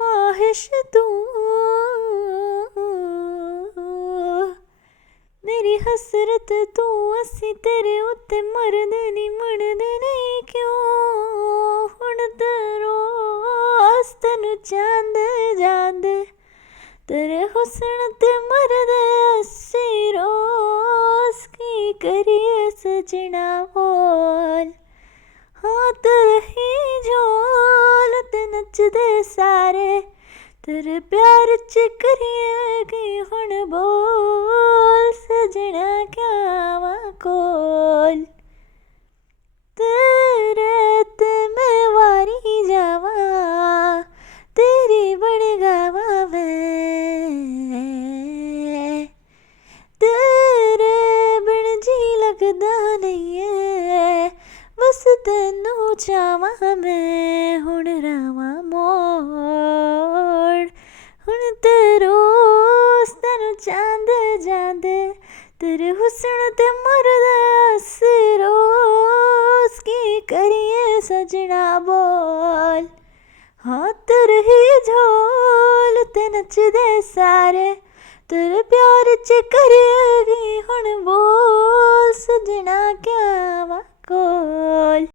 ख्वाहिश तू मेरी हसरत तू असी तेरे उत्ते मरदे नहीं क्यों हुण ते रोज़ तैनू चांद जांद तेरे हुस्न ते मरदे असी रोज़ की करिए सजना बोल हाँ तेरे ही झोल ते नचदे सारे तेरे प्यार च करिए की हुण बोल सजना क्या आवां कोल तेरे ते मैं वारी जावां तेरी बड़ गावां मैं तेरे बिन जी लगदा नहीं है बस तैनू चावां मैं हुण रावां मोड़ हुण ते रोज़ तैनू चांद जांद तेरे हुस्न ते मरदे असी रोज़ की करिए सजना बोल हाँ तेरे ही झोल ते नचदे सारे तेरे प्यार च करिए हुण बोल सजना क्या आवां कोल।